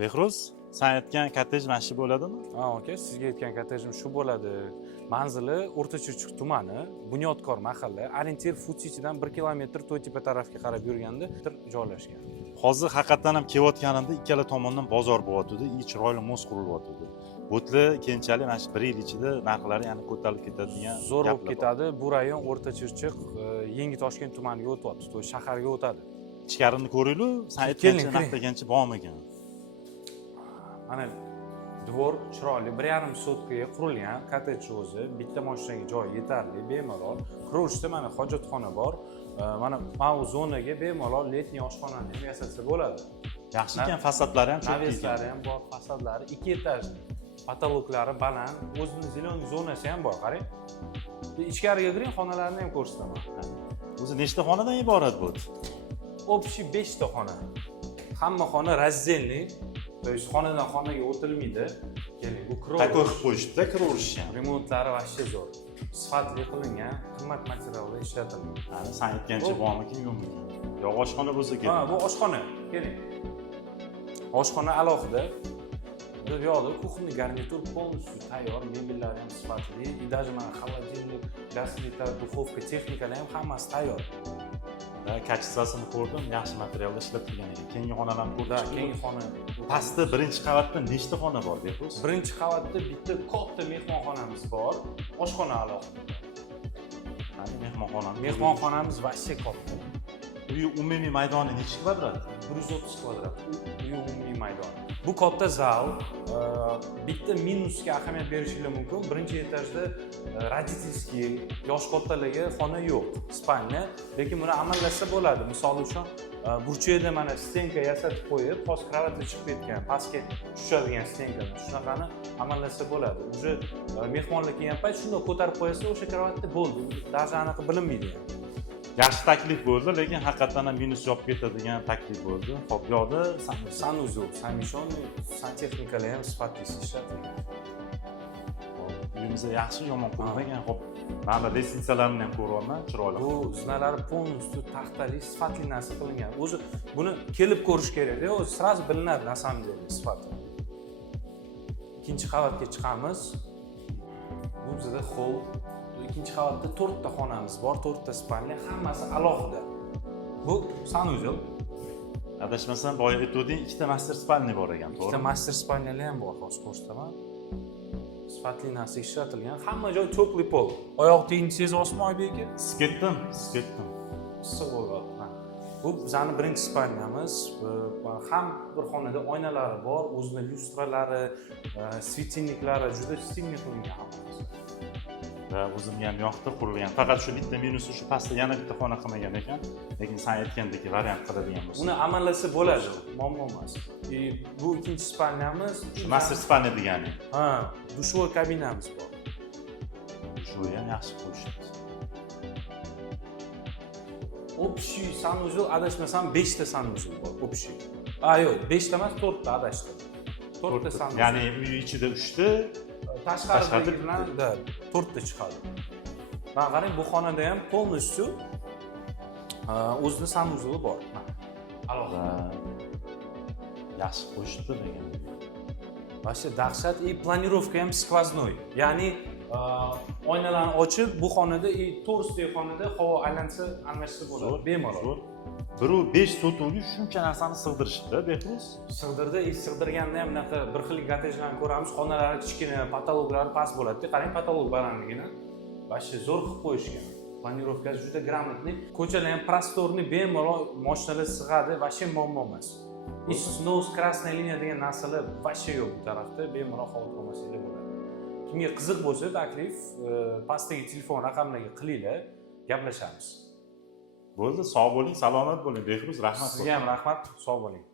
Behruz, sen aytgan kottej mana shu bo'ladimi? Ha, aka, sizga aytgan kottejim shu bo'ladi. Manzili O'rta Chirchiq tumani, Bunyodkor mahalla, Orientir Futsichidan 1 kilometr To'ytepa tarafga qarab yurganda joylashgan. Hozir haqiqatan ham kelayotganimda ikkala tomondan bozor bo'lyotdi, chiroyli muz qurilyotdi. Bo'tli keyinchalik mana shu 1 yil ichida narxlari yana ko'tarilib ketadi degan zo'r bo'lib ketadi. Bu rayon O'rta Chirchiq, Yangi Toshkent tumaniga o'tyapti, to shaharga o'tadi. Ichkarini ko'ringlar, sen aytgancha maqtagancha bormi ekan? Mana devor chiroyli 1,5 sotkaga qurilgan kottej o'zi, bitta mashinaga joy yetarli, bemalol. Qurilishda mana hojatxona bor. Mana bu zonaga bemalol letniy oshxonani ham yasatsa bo'ladi. Yaxshi ekan, fasadlari ham cho'p naveslari ham bor, fasadlari 2 etajli. Patologlari baland, o'zining zeleniy zonasi ham bor, qarang. Ichkariga kiring, xonalarni ham ko'rsataman. O'zi nechta xonadan iborat bu? Общий 5 ta xona. Hamma xona razdelniy. То есть xonadan xonaga o'tilmaydi. Keling, bu Takoy qilib qo'yishdi-da, kiraverish ham. Remontlari vashcha zo'r. Sifatli qilingan, qimmat materiallar ishlatilgan. Ana sen aytgancha bormikin, yo'qmi? Yo'q, oshxona bo'lsa kerak. Ha, bu oshxona. Keling. Oshxona alohida. Bu yoqda kuxni garnitur полностью tayyor, mebellari ham sifatli, и даже mana холодильник, gaz pliта, dуховка, texnikasi ham hammasi tayyor. Kachesasini ko'rdim, yaxshi materialda ishlatilgan ekan. Keyingi xonalarni ko'rdim. Keyingi xona. Pastda birinchi qavatda nechta xona bor, Behruz? Birinchi qavatda bitta katta mehmonxonamiz bor, oshxona alohida. Qani mehmonxonamiz? Mehmonxonamiz vashcha katta. Uy umumiy maydoni necha kvadrat? 130 kvadrat. Uy umumiy maydon. Bu katta zal, bitta minusga ahamiyat berishinglar mumkin. Birinchi etajda родительский yosh kattalarga xona yo'q, spalnya, lekin buni amallashsa bo'ladi. Misol uchun, burchakda mana stenka yasatib qo'yib, past kravatga chiqib ketgan, pastga tushadigan stenkani, shunaqani amallashsa bo'ladi. Uje mehmonlar kelgan payt shunda ko'tarib qo'yasa, o'sha kravatda bo'ldi. Даже aniq bilinmaydi. Yaxshi taklif bo'ldi, lekin haqiqatan ham minus yopib ketadigan taklif bo'ldi. Xo'p, yo'qda sanuzel, samishonniy, santexnikalar ham sifatli ishlatilgan. Uyimizda yaxshi yomon qurilmagan. Xo'p, mana lestnitsalarini ham ko'ryapman, chiroyli. Bu zinalari полностью taxtali, sifatli narsa qilingan. O'zi buni kelib ko'rish kerak-da, o'zi sразу bilinadi na самом деле sifati. Ikkinchi qavatga chiqamiz. Bu bizda hol. Ikkinchi qavatda 4 ta xonamiz bor, 4 ta spalnya, hammasi alohida. Bu sanuzel. Adashmasam, boya aytding, 2 ta master spalnya bor ekan, to'g'rimi? 2 ta master spalnyalar ham bor, hozir ko'rsataman. Sifatli narsa ishlatilgan, hamma joy cho'pli pol. Oyoq tegishni sezyapsizmi, Oybek aka? Ketdim. Issiq bo'lyapti. Bu bizning birinchi spalnyamiz. Ham bir xonada oynalari bor, o'zining lyustralari, svetильниклari juda stilniy qilingan hammasi. Va o'zimga ham yoqdi qurilgan. Faqat shu bitta minusi shu pastda yana bitta xona qilmagan ekan. Lekin sen aytgandek variant qiladigan bo'lsa. Uni amallasa bo'ladi, muammo emas. Bu ikkinchi spalnyamiz. Shu master spalnya degani. Ha, dushvoy kabinamiz bor. Shu ham yaxshi qo'yishdi. Общий sanuzel adashmasam 5 ta sanuzel bor, общий. Yo'q, 5 ta emas, 4 ta adashdim. 4 ta sanuzel. Ya'ni uy ichida 3 ta, tashqaridagidan 4 ta chiqadi. Mana qarang, bu xonada ham полностью o'zini sanuzeli bor. Alohida. Yaxshi qo'shibdi degan. Vashcha dahshat, planirovka ham skvoznoy. Ya'ni oynalarni ochib, bu xonada to'g'risidagi xonada havo aylansa, almashsa bo'ladi, bemalol. Biroq 5 sotuvga shuncha narsani sig'dirishdi, Behruz. Sig'dirdi, sig'dirganda ham bunaqa bir xil kottejlarni ko'ramiz, xonalari kichkina, patologlari past bo'ladi. Qarang, patolog balandligini. Vashcha zo'r qilib qo'yishgan. Planirovkasi juda gрамотный. Ko'chalar ham prostorniy, bemalol mashinalar sig'adi, vashcha muammo emas. Снос, красная линия degan narsalar vashcha yo'q bu tarafda, bemalol xavotir olmasanglar bo'ladi. Kimga qiziq bo'lsa, taklif pastdagi telefon raqamlariga qilinglar, gaplashamiz. Bo'ldi, sog' bo'ling, salomat bo'ling, Behruz, rahmat. Sizga ham rahmat, sog' bo'ling.